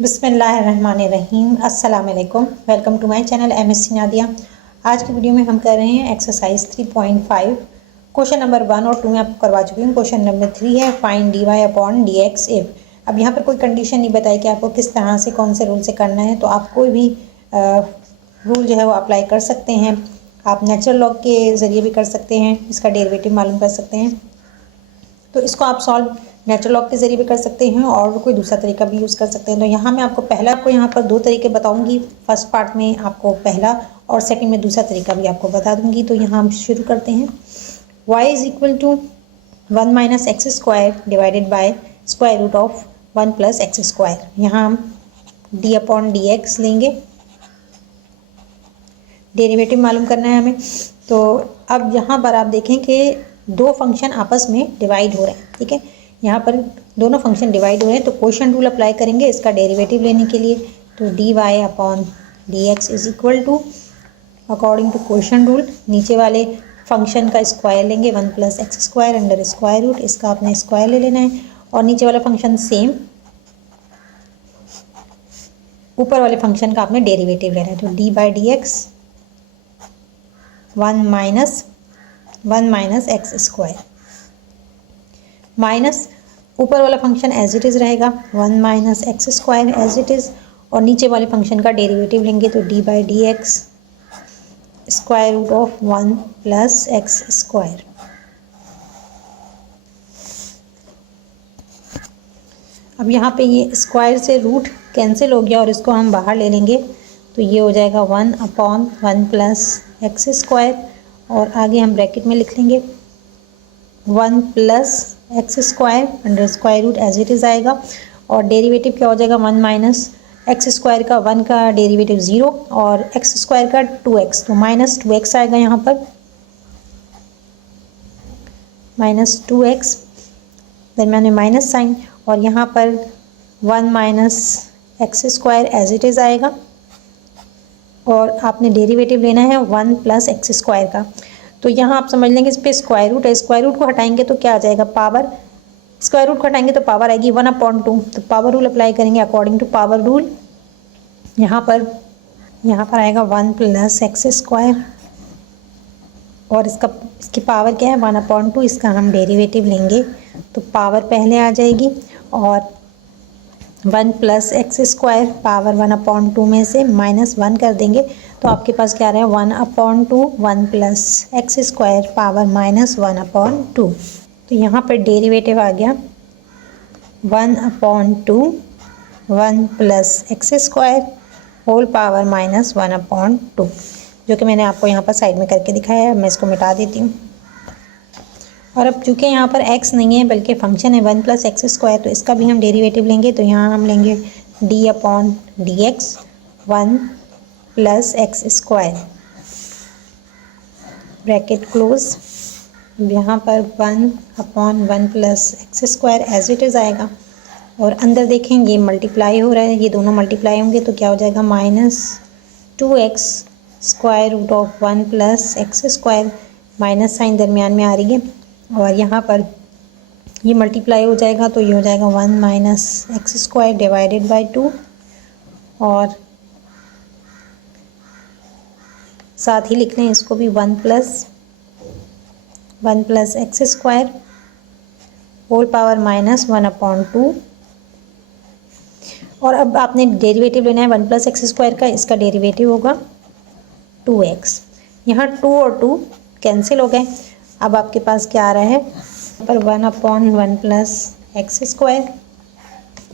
बिस्मिल्लाहिर्रहमानिर्रहीम। अस्सलाम वालेकुम। Welcome to my channel MSc Nadia. आज की वीडियो में हम कर रहे हैं एक्सरसाइज 3.5। क्वेश्चन नंबर 1 और 2 में आपको करवा चुकी हूँ। क्वेश्चन नंबर 3 है find dy upon dx if. अब यहाँ पर कोई कंडीशन नहीं बताई कि आपको किस तरह से कौन से रूल से करना है, तो आप कोई भी रूल जो है वो अप्लाई कर सकते हैं। आप नेचुरल लॉग के ज़रिए भी कर सकते हैं, इसका डेरिवेटिव मालूम कर सकते हैं। तो इसको आप सॉल्व नेचुरल लॉग के ज़रिए भी कर सकते हैं और कोई दूसरा तरीका भी यूज़ कर सकते हैं। तो यहाँ मैं आपको यहाँ पर 2 तरीके बताऊँगी। फर्स्ट पार्ट में आपको पहला और सेकंड में दूसरा तरीका भी आपको बता दूँगी। तो यहाँ हम शुरू करते हैं। y is equal to 1 minus x square divided by square root of 1 plus x square. यहाँ हम d अपॉन डी एक्स लेंगे, डेरिवेटिव मालूम करना है हमें। तो अब यहाँ पर आप देखें कि दो फंक्शन आपस में डिवाइड हो रहे हैं, ठीक है। यहाँ पर दोनों फंक्शन डिवाइड हो रहे हैं, तो क्वोशंट रूल अप्लाई करेंगे इसका डेरिवेटिव लेने के लिए। तो dy upon d x is equal to, according to quotient rule, नीचे वाले फंक्शन का स्क्वायर लेंगे 1 plus x square under square root, इसका आपने स्क्वायर ले लेना है। और नीचे वाला फंक्शन सेम, ऊपर वाले फंक्शन का आपने डेरिवेटिव लेना है। तो d by d x 1 minus x square minus ऊपर वाला फंक्शन एज इट इज़ रहेगा 1 minus x square as it is, और नीचे वाले फंक्शन का डेरिवेटिव लेंगे। तो d by d x square root of 1 plus x square. अब यहाँ पे ये स्क्वायर से रूट कैंसिल हो गया और इसको हम बाहर ले लेंगे, तो ये हो जाएगा 1 अपॉन 1 प्लस एक्स स्क्वायर, और आगे हम ब्रैकेट में लिख लेंगे 1 plus x square under square root as it is आएगा। और डेरिवेटिव क्या हो जाएगा 1 माइनस एक्स स्क्वायर का 1 का डेरिवेटिव 0 और एक्स स्क्वायर का 2x, तो माइनस 2x आएगा यहाँ पर, माइनस 2x, दरम्यान में माइनस साइन, और यहाँ पर 1 minus x square as it is आएगा, और आपने डेरिवेटिव लेना है 1 प्लस एक्स स्क्वायर का। तो यहाँ आप समझ लेंगे इस पर स्क्वायर रूट है, स्क्वायर रूट को हटाएंगे तो क्या आ जाएगा पावर, स्क्वायर रूट को हटाएंगे तो पावर आएगी 1 अपॉन 2। तो पावर रूल अप्लाई करेंगे अकॉर्डिंग टू पावर रूल। यहाँ पर आएगा 1 प्लस एक्स स्क्वायर, और इसकी पावर क्या है 1 अपॉन 2, इसका हम डेरिवेटिव लेंगे तो पावर पहले आ जाएगी, और 1 plus x square power 1 upon 2 में से माइनस 1 कर देंगे, तो आपके पास क्या आ रहा है 1 upon 2 1 plus x square power minus 1 upon 2। तो यहाँ पर डेरिवेटिव आ गया 1 upon 2 1 plus x square whole power minus 1 upon 2, जो कि मैंने आपको यहाँ पर साइड में करके दिखाया है। मैं इसको मिटा देती हूँ। और अब चूँकि यहाँ पर x नहीं है बल्कि फंक्शन है 1 प्लस एक्स स्क्वायर, तो इसका भी हम डेरिवेटिव लेंगे। तो यहाँ हम लेंगे d upon d x 1 plus x square, bracket close. यहाँ पर 1 upon 1 plus x square as it is आएगा, और अंदर देखें ये मल्टीप्लाई हो रहा है, ये दोनों मल्टीप्लाई होंगे तो क्या हो जाएगा minus 2x square root of 1 plus x square, minus sign दरमियान में आ रही है, और यहाँ पर ये मल्टीप्लाई हो जाएगा तो ये हो जाएगा 1 minus x square divided by 2, और साथ ही लिख लें इसको भी 1 plus x square whole power minus 1 upon 2। और अब आपने डेरिवेटिव लेना है 1 प्लस एक्स स्क्वायर का, इसका डेरिवेटिव होगा 2x। यहाँ 2 और 2 कैंसिल हो गए। अब आपके पास क्या आ रहा है पर 1 upon 1 plus x square,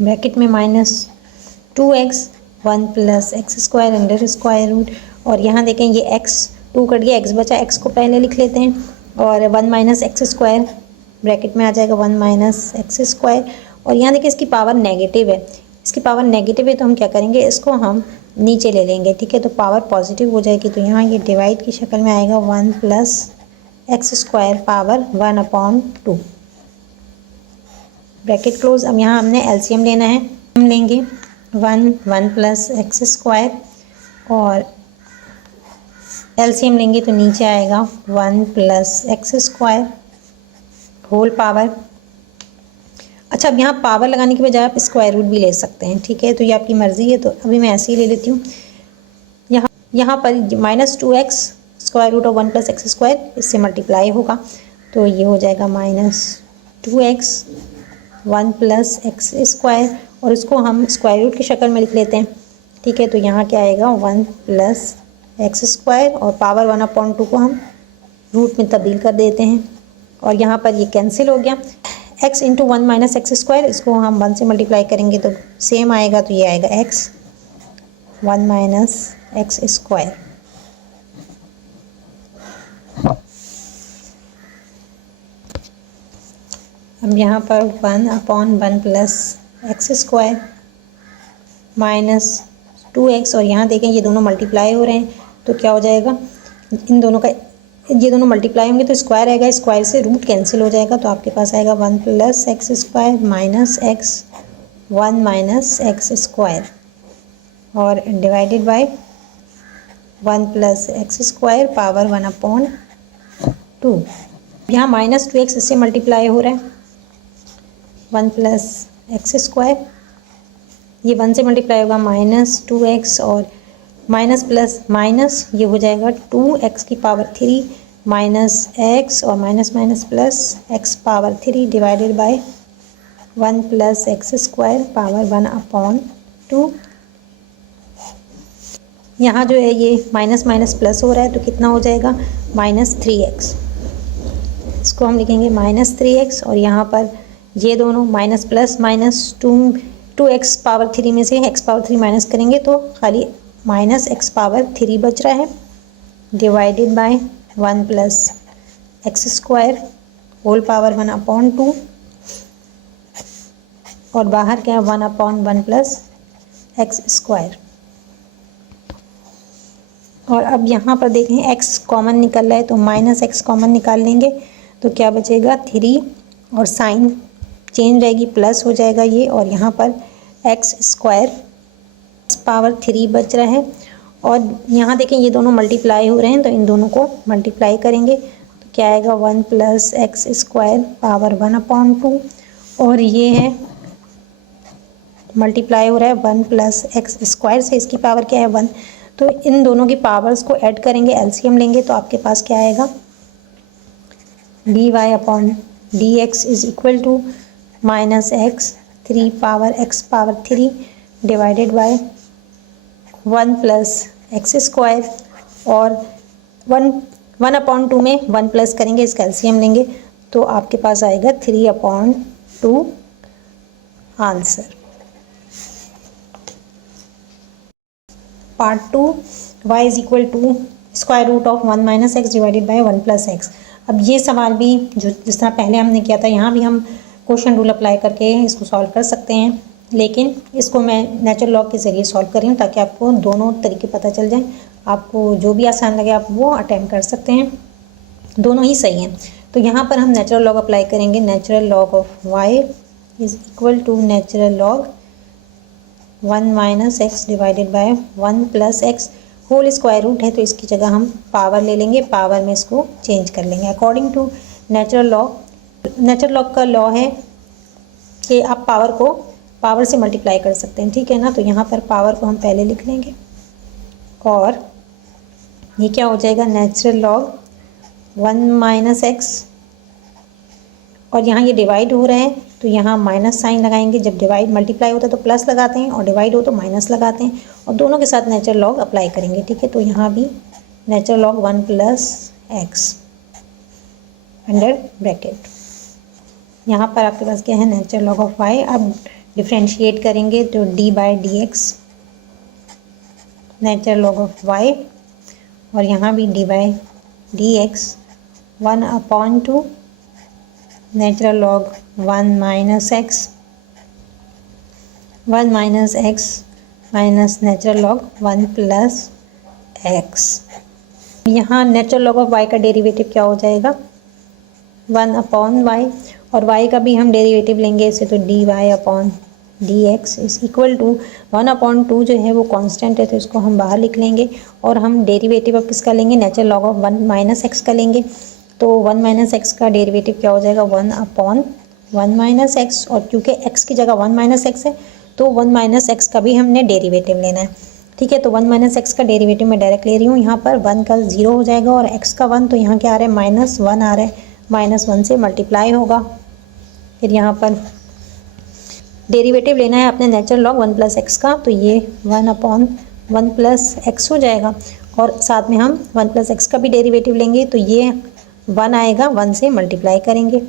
bracket में minus 2x 1 plus x square under square root, और यहाँ देखें ये x 2 कट गया, x बचा, x को पहले लिख लेते हैं, और 1 माइनस एक्स स्क्वायर ब्रैकेट में आ जाएगा 1 माइनस एक्स स्क्वायर। और यहाँ देखिए इसकी पावर नेगेटिव है, इसकी पावर नेगेटिव है तो हम क्या करेंगे इसको हम नीचे ले लेंगे, ठीक है। तो पावर पॉजिटिव हो जाएगी, तो यहाँ ये डिवाइड की शक्ल में आएगा 1 plus x square power 1 upon 2, bracket close. अब यहाँ हमने एलसीएम लेना है, हम लेंगे 1 प्लस एक्स स्क्वायर, और एलसीएम लेंगे तो नीचे आएगा 1 plus x square whole power अच्छा, अब यहाँ पावर लगाने के बजाय आप स्क्वायर रूट भी ले सकते हैं, ठीक है, तो ये आपकी मर्ज़ी है। तो अभी मैं ऐसे ही ले लेती हूँ। यहाँ पर -2x square root of 1 + x², इससे मल्टीप्लाई होगा, तो ये हो जाएगा -2x 1 + x², और इसको हम स्क्वायर रूट की शक्ल में लिख लेते हैं, ठीक है। तो यहाँ क्या आएगा 1 + x², और पावर 1/2 को हम रूट में तब्दील कर देते हैं, और यहाँ पर ये कैंसिल हो गया। x × 1 - x², इसको हम 1 से मल्टीप्लाई करेंगे तो सेम आएगा, तो ये आएगा x 1 - x²। अब यहाँ पर 1/1 + x² -2x, और यहाँ देखें ये दोनों मल्टीप्लाई हो रहे हैं, तो क्या हो जाएगा, इन दोनों का, ये दोनों मल्टीप्लाई होंगे तो स्क्वायर आएगा, स्क्वायर से रूट कैंसिल हो जाएगा, तो आपके पास आएगा 1 + x² -x 1 - x², और डिवाइडेड बाय 1 + x² पावर 1/2। यहाँ -2x इससे मल्टीप्लाई हो रहा है, 1 + x², ये 1 से मल्टीप्लाई होगा -2x, और माइनस प्लस माइनस ये हो जाएगा 2x की पावर 3 -x, और minus minus plus x power 3 divided by 1 + x² power 1/2। यहाँ जो है ये माइनस माइनस प्लस हो रहा है, तो कितना हो जाएगा -3x, इसको हम लिखेंगे -3x, और यहाँ पर ये दोनों minus plus minus 2x power 3 में से x पावर 3 माइनस करेंगे तो खाली -x पावर 3 बच रहा है, divided by 1 + x² whole power 1/2, और बाहर क्या है 1/1 + x²। और अब यहाँ पर देखें x कॉमन निकल रहा है, तो -x कॉमन निकाल लेंगे तो क्या बचेगा 3, और साइन चेंज रहेगी, प्लस हो जाएगा ये, और यहाँ पर x² पावर 3 बच रहा है। और यहाँ देखें ये दोनों मल्टीप्लाई हो रहे हैं, तो इन दोनों को मल्टीप्लाई करेंगे तो क्या आएगा 1 + x² पावर 1/2, और ये है मल्टीप्लाई हो रहा है 1 + x² से, इसकी पावर क्या है 1, तो इन दोनों की पावर्स को ऐड करेंगे, एलसीएम लेंगे, तो आपके पास क्या आएगा dy/dx = -x 3 power x power 3 divided by 1 + x², और 1/2 में 1 प्लस करेंगे, इसका एलसीएम लेंगे, तो आपके पास आएगा 3/2 answer. Part 2 y = square root of 1 - x divided by 1 + x। अब ये सवाल भी जिस तरह पहले हमने किया था, यहाँ भी हम क्वेश्चन रूल अप्लाई करके इसको सॉल्व कर सकते हैं, लेकिन इसको मैं नेचुरल लॉग के ज़रिए सॉल्व कर रही हूँ ताकि आपको दोनों तरीके पता चल जाएं। आपको जो भी आसान लगे आप वो अटेम्प्ट कर सकते हैं, दोनों ही सही हैं। तो यहाँ पर हम नेचुरल लॉग अप्लाई करेंगे। Natural log of y = natural log 1 - x divided by 1 + x whole square root है, तो इसकी जगह हम पावर ले लेंगे, पावर में इसको चेंज कर लेंगे according to natural log. Natural log का लॉ है कि आप पावर को पावर से मल्टीप्लाई कर सकते हैं, ठीक है ना। तो यहाँ पर पावर को हम पहले लिख लेंगे, और ये क्या हो जाएगा नेचुरल लॉग 1 - x, और यहाँ ये डिवाइड हो रहा है तो यहाँ माइनस साइन लगाएंगे। जब डिवाइड मल्टीप्लाई होता है तो प्लस लगाते हैं, और डिवाइड हो तो माइनस लगाते हैं, और दोनों के साथ नेचुरल लॉग अप्लाई करेंगे, ठीक है। तो यहाँ भी natural log 1 + x under bracket. यहाँ पर आपके पास क्या है नेचुरल लॉग ऑफ y। अब डिफ्रेंशिएट करेंगे तो d/dx natural log of y, और यहाँ भी d/dx 1/2 natural log 1 - x 1 - x minus natural log 1 + x। यहाँ नेचुरल लॉग ऑफ y का डेरिवेटिव क्या हो जाएगा 1/y, और y का भी हम डेरिवेटिव लेंगे इसे, तो dy/dx = 1/2 जो है वो कांस्टेंट है, तो इसको हम बाहर लिख लेंगे, और हम डेरिवेटिव अब किसका लेंगे नेचुरल लॉग ऑफ 1 - x का लेंगे। तो 1 - x का डेरिवेटिव क्या हो जाएगा 1/2 1 माइनस एक्स, और क्योंकि x की जगह 1 माइनस एक्स है तो 1 माइनस एक्स का भी हमने डेरिवेटिव लेना है। ठीक है, तो 1 माइनस एक्स का डेरिवेटिव मैं डायरेक्ट ले रही हूँ। यहाँ पर 1 का 0 हो जाएगा और x का 1, तो यहाँ क्या आ रहा है -1 आ रहा है, -1 से मल्टीप्लाई होगा। फिर यहाँ पर डेरिवेटिव लेना है अपने नेचुरल लॉग 1 प्लस एक्स का, तो ये 1/1 प्लस एक्स हो जाएगा, और साथ में हम 1 प्लस एक्स का भी डेरिवेटिव लेंगे, तो ये 1 आएगा, 1 से मल्टीप्लाई करेंगे।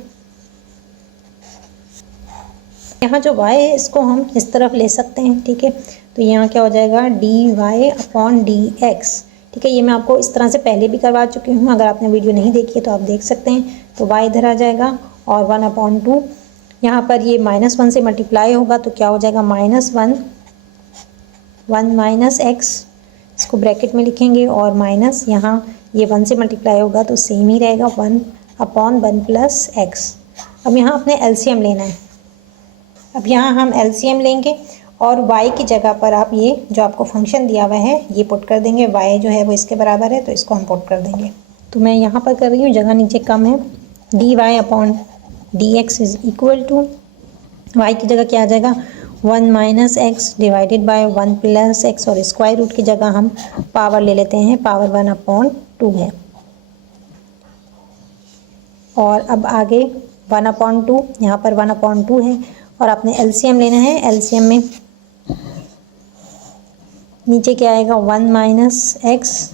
यहाँ जो y है इसको हम इस तरफ ले सकते हैं। ठीक है, तो यहाँ क्या हो जाएगा dy/dx। ठीक है, ये मैं आपको इस तरह से पहले भी करवा चुकी हूँ, अगर आपने वीडियो नहीं देखी है तो आप देख सकते हैं। तो y इधर आ जाएगा और 1/2, यहाँ पर ये -1 से मल्टीप्लाई होगा तो क्या हो जाएगा -1 माइनस एक्स, इसको ब्रैकेट में लिखेंगे, और माइनस यहाँ ये 1 से मल्टीप्लाई होगा तो सेम ही रहेगा 1/1 प्लस एक्स। अब यहाँ अपने एलसीएम लेना है। अब यहाँ हम एलसीएम लेंगे और y की जगह पर आप ये जो आपको फंक्शन दिया हुआ है ये पुट कर देंगे। y जो है वो इसके बराबर है तो इसको हम पुट कर देंगे। तो मैं यहाँ पर कर रही हूँ, जगह नीचे कम है। dy/dx is equal to y की जगह क्या आ जाएगा 1 minus x divided by 1 plus x, और स्क्वायर रूट की जगह हम पावर ले लेते हैं, पावर 1/2 है। और अब आगे 1/2, यहाँ पर 1/2 है और आपने एलसीएम लेना है। एलसीएम में नीचे क्या आएगा 1 माइनस एक्स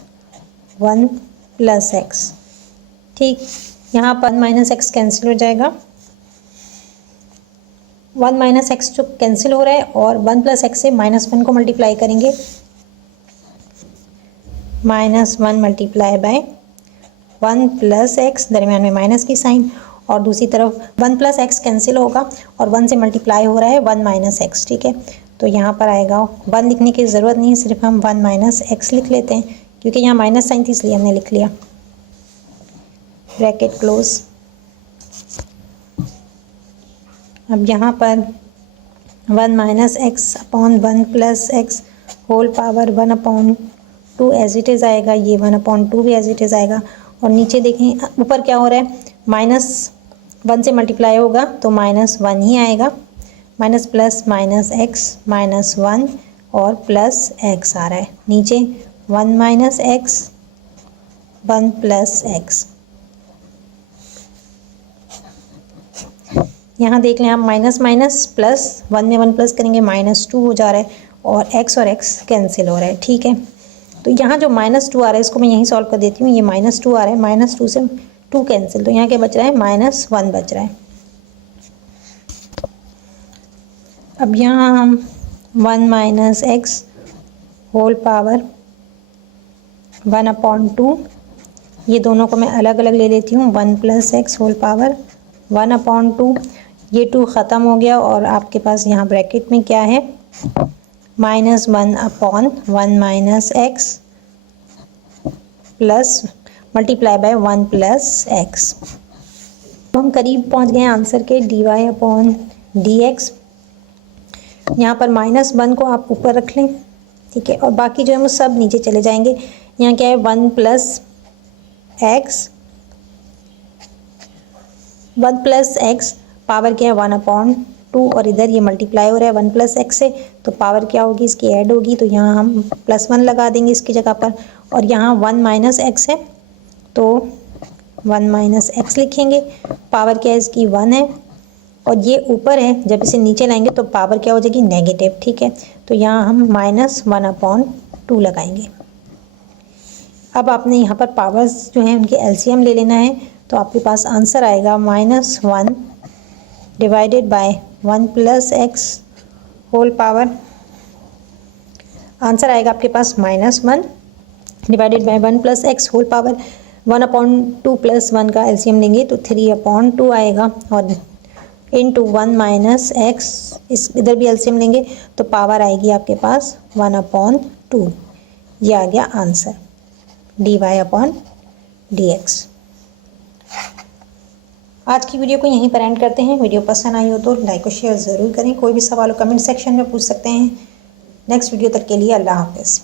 1 प्लस एक्स। ठीक, यहाँ पर 1 माइनस एक्स कैंसिल हो जाएगा, 1 माइनस एक्स जो कैंसिल हो रहा है, और 1 प्लस एक्स से -1 को मल्टीप्लाई करेंगे, -1 मल्टीप्लाई बाय 1 प्लस एक्स, दरमियान में माइनस की साइन, और दूसरी तरफ 1 प्लस एक्स कैंसिल होगा और 1 से मल्टीप्लाई हो रहा है 1 माइनस एक्स। ठीक है, तो यहाँ पर आएगा 1 लिखने की ज़रूरत नहीं है, सिर्फ हम 1 माइनस एक्स लिख लेते हैं, क्योंकि यहाँ माइनस साइन थी इसलिए हमने लिख लिया। Bracket close. अब यहाँ पर 1 minus x upon 1 plus x whole power 1/2 as it is आएगा, ये 1/2 भी एज इट इज़ आएगा। और नीचे देखें ऊपर क्या हो रहा है, -1 से मल्टीप्लाई होगा तो -1 ही आएगा, माइनस प्लस माइनस एक्स -1 और प्लस एक्स आ रहा है। नीचे 1 माइनस एक्स 1 प्लस एक्स। यहाँ देख लें आप माइनस माइनस प्लस 1 में 1 प्लस करेंगे -2 हो जा रहा है, और x कैंसिल हो रहा है। ठीक है, तो यहाँ जो -2 आ रहा है इसको मैं यहीं सॉल्व कर देती हूँ। ये -2 आ रहा है, -2 से 2 कैंसिल, तो यहाँ क्या बच रहा है -1 बच रहा है। अब यहाँ हम 1 माइनस एक्स होल पावर 1/2, ये दोनों को मैं अलग अलग ले लेती हूँ। 1 प्लस एक्स होल पावर 1/2, ये 2 ख़त्म हो गया, और आपके पास यहाँ ब्रैकेट में क्या है -1/1 minus x plus multiply by 1 plus x. हम करीब पहुँच गए आंसर के, dy/dx। यहाँ पर -1 को आप ऊपर रख लें, ठीक है, और बाकी जो है वो सब नीचे चले जाएंगे। यहाँ क्या है 1 प्लस एक्स पावर क्या है 1/2, और इधर ये मल्टीप्लाई हो रहा है 1 प्लस एक्स से, तो पावर क्या होगी इसकी ऐड होगी, तो यहाँ हम +1 लगा देंगे इसकी जगह पर। और यहाँ 1 माइनस एक्स है तो 1 माइनस एक्स लिखेंगे, पावर क्या है इसकी 1 है, और ये ऊपर है, जब इसे नीचे लाएंगे तो पावर क्या हो जाएगी नेगेटिव। ठीक है, तो यहाँ हम -1/2 लगाएंगे। अब आपने यहाँ पर पावर्स जो हैं उनके एलसीएम ले लेना है, तो आपके पास आंसर आएगा -1 divided by 1 plus x whole power, answer आएगा आपके पास -1 divided by 1 plus x whole power 1/2 plus 1 का एलसीएम लेंगे तो 3/2 आएगा, और इंटू 1 माइनस एक्स, इस इधर भी एलसीएम लेंगे तो पावर आएगी आपके पास 1/2। ये आ गया आंसर dy/dx। आज की वीडियो को यहीं पर एंड करते हैं। वीडियो पसंद आई हो तो लाइक और शेयर ज़रूर करें। कोई भी सवाल हो कमेंट सेक्शन में पूछ सकते हैं। नेक्स्ट वीडियो तक के लिए अल्लाह हाफ़िज़।